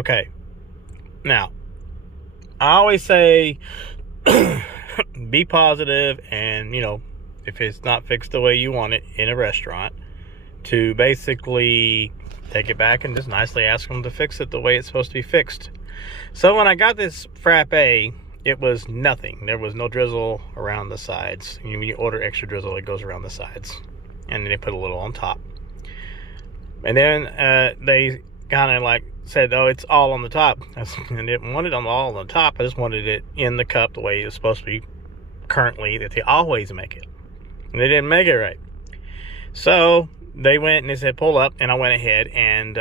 Okay, now I always say be positive, and if it's not fixed the way you want it in a restaurant, to basically take it back and just nicely ask them to fix it the way it's supposed to be fixed. So when I got this frappe, it was nothing. There was no drizzle around the sides. When you order extra drizzle, it goes around the sides, and then they put a little on top. And then they kind of like said, "Oh, it's all on the top." I didn't want it all on the top. I just wanted it in the cup the way it's supposed to be currently, that they always make it. And they didn't make it right. So they went and they said, "Pull up," and I went ahead and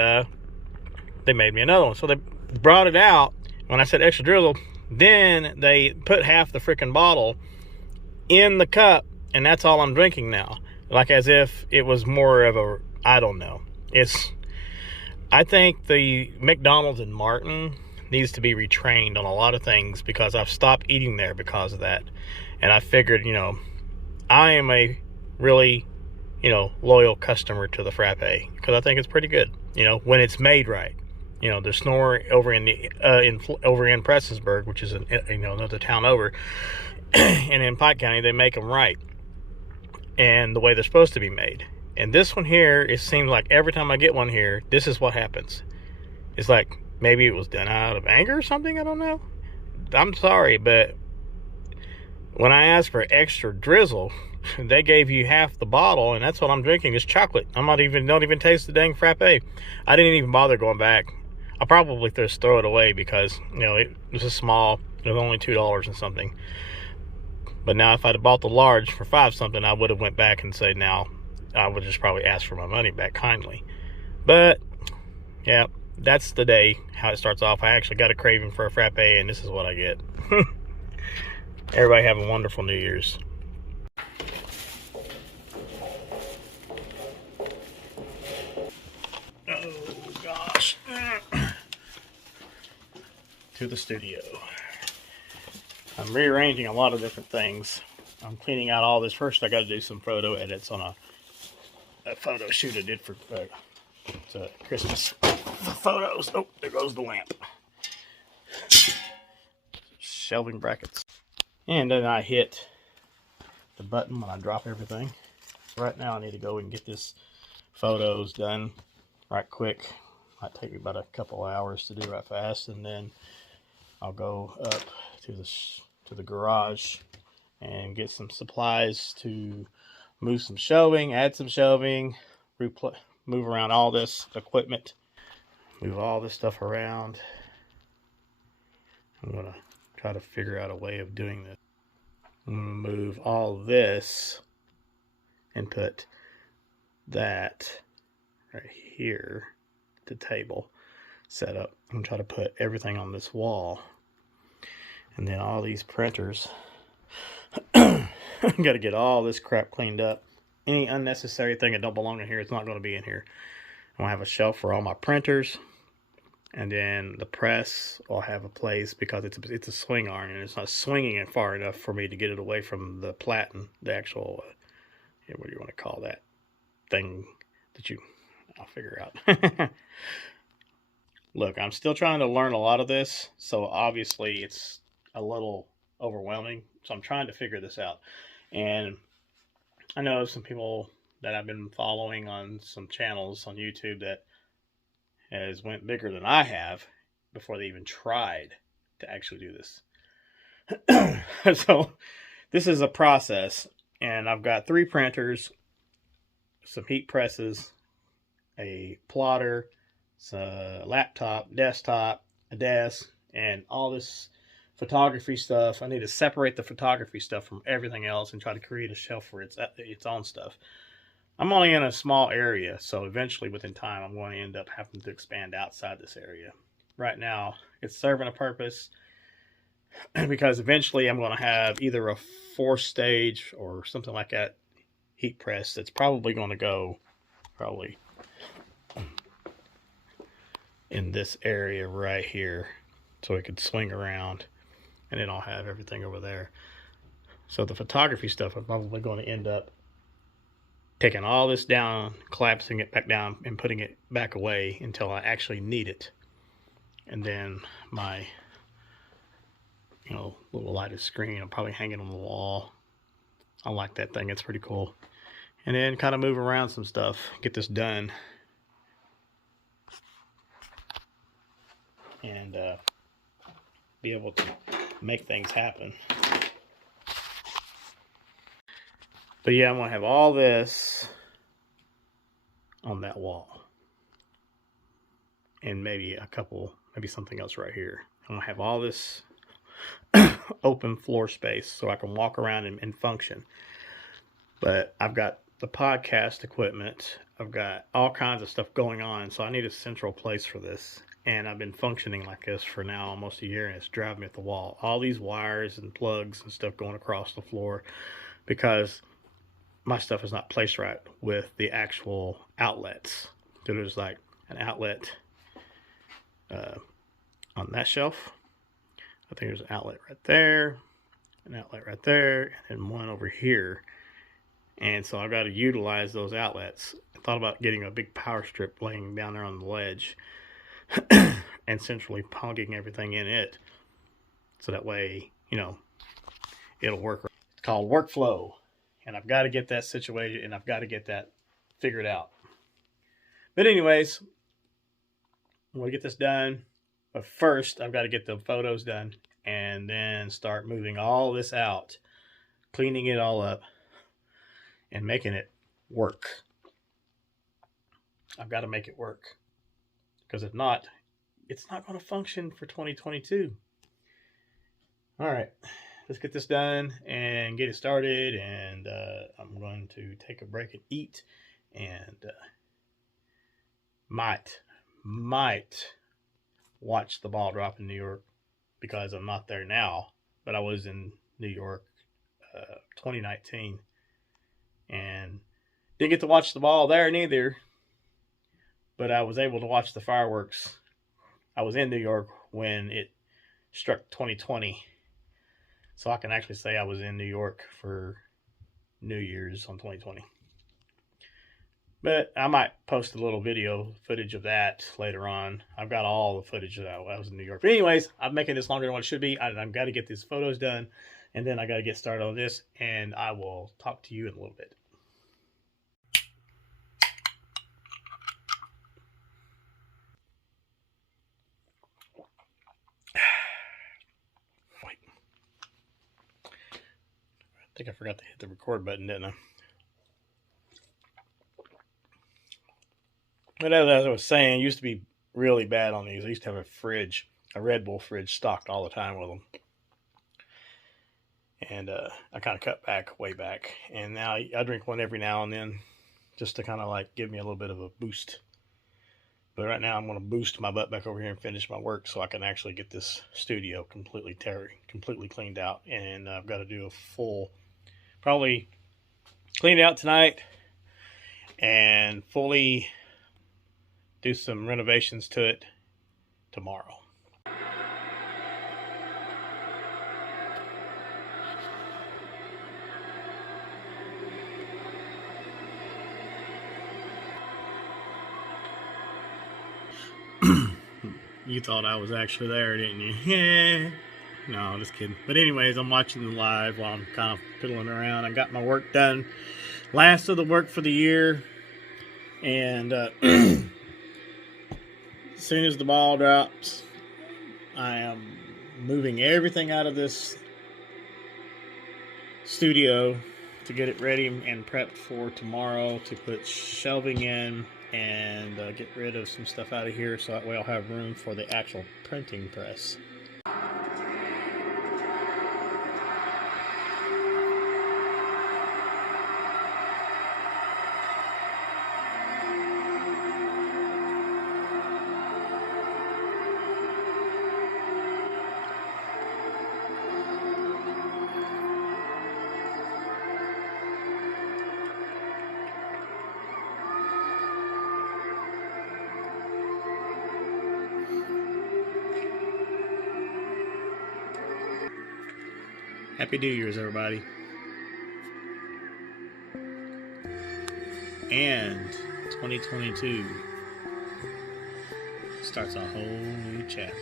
they made me another one. So they brought it out. When I said extra drizzle, then they put half the freaking bottle in the cup, and that's all I'm drinking now. Like as if it was more of a, I don't know. I think the McDonald's in Martin needs to be retrained on a lot of things, because I've stopped eating there because of that. And I figured, I am a really, loyal customer to the frappe, because I think it's pretty good, when it's made right. The Snore over in Prestonsburg, which is another town over, and in Pike County, they make them right and the way they're supposed to be made. And this one here, it seems like every time I get one here, this is what happens. It's like maybe it was done out of anger or something. I don't know. I'm sorry, but when I asked for extra drizzle, they gave you half the bottle, and that's what I'm drinking. It's chocolate. Don't even taste the dang frappe. I didn't even bother going back. I'll probably just throw it away, because it was a small. It was only $2 and something. But now if I'd have bought the large for $5 something, I would have went back and said, now I would just probably ask for my money back kindly. But yeah, that's the day how it starts off. I actually got a craving for a frappe, and this is what I get. Everybody have a wonderful New Year's. Oh gosh. To the studio. I'm rearranging a lot of different things. I'm cleaning out all this. First, I got to do some photo edits on a photo shoot I did for Christmas photos. Oh, there goes the lamp. Shelving brackets. And then I hit the button when I drop everything. So right now I need to go and get this photos done right quick. Might take me about a couple hours to do right fast, and then I'll go up to the garage and get some supplies to move some shelving, add some shelving, move around all this equipment, move all this stuff around. I'm gonna try to figure out a way of doing this. I'm gonna move all this and put that right here, the table set up. I'm gonna try to put everything on this wall, and then all these printers. Got to get all this crap cleaned up. Any unnecessary thing that don't belong in here, it's not going to be in here. I'm gonna have a shelf for all my printers, and then the press will have a place, because it's a swing arm, and it's not swinging it far enough for me to get it away from the platen, the actual what do you want to call that thing that I'll figure out. Look, I'm still trying to learn a lot of this, so obviously it's a little overwhelming. So I'm trying to figure this out. And I know some people that I've been following on some channels on YouTube that has went bigger than I have before they even tried to actually do this. So this is a process, and I've got 3 printers, some heat presses, a plotter, a laptop, desktop, a desk, and all this photography stuff. I need to separate the photography stuff from everything else and try to create a shelf for its own stuff. I'm only in a small area, so eventually within time I'm going to end up having to expand outside this area. Right now it's serving a purpose, because eventually I'm going to have either a 4-stage or something like that heat press that's probably going to go in this area right here, so it could swing around, and then I'll have everything over there. So the photography stuff, I'm probably going to end up taking all this down, collapsing it back down, and putting it back away until I actually need it. And then my, little lighted screen, I'll probably hang it on the wall. I like that thing, it's pretty cool. And then kind of move around some stuff, get this done. And be able to make things happen. But yeah, I'm gonna have all this on that wall. And maybe something else right here. I'm gonna have all this open floor space so I can walk around and function. But I've got the podcast equipment. I've got all kinds of stuff going on. So I need a central place for this. And I've been functioning like this for now almost a year, and it's driving me at the wall. All these wires and plugs and stuff going across the floor because my stuff is not placed right with the actual outlets. So there's like an outlet on that shelf. I think there's an outlet right there, an outlet right there, and one over here. And so I've got to utilize those outlets. I thought about getting a big power strip laying down there on the ledge and centrally plugging everything in it. So that way, it'll work. It's called workflow. And I've got to get that situated, and I've got to get that figured out. But anyways, I'm going to get this done. But first, I've got to get the photos done and then start moving all this out, cleaning it all up, and making it work. I've got to make it work. Because if not, it's not going to function for 2022. All right, let's get this done and get it started. And I'm going to take a break and eat. And might watch the ball drop in New York because I'm not there now. But I was in New York 2019. And didn't get to watch the ball there neither. But I was able to watch the fireworks. I was in New York when it struck 2020. So I can actually say I was in New York for New Year's on 2020. But I might post a little video footage of that later on. I've got all the footage of that I was in New York. But anyways, I'm making this longer than what it should be. I've got to get these photos done. And then I got to get started on this. And I will talk to you in a little bit. I think I forgot to hit the record button, didn't I? But as I was saying, it used to be really bad on these. I used to have a Red Bull fridge stocked all the time with them. And I kind of cut back way back. And now I drink one every now and then just to kind of like give me a little bit of a boost. But right now I'm going to boost my butt back over here and finish my work so I can actually get this studio completely cleaned out. And I've got to do a full... Probably clean it out tonight and fully do some renovations to it tomorrow. You thought I was actually there, didn't you? Yeah. No, just kidding. But anyways, I'm watching the live while I'm kind of fiddling around. I got my work done. Last of the work for the year. And as soon as the ball drops, I am moving everything out of this studio to get it ready and prepped for tomorrow to put shelving in and get rid of some stuff out of here so that way I'll have room for the actual printing press. Happy New Year's, everybody. And 2022 starts a whole new chapter.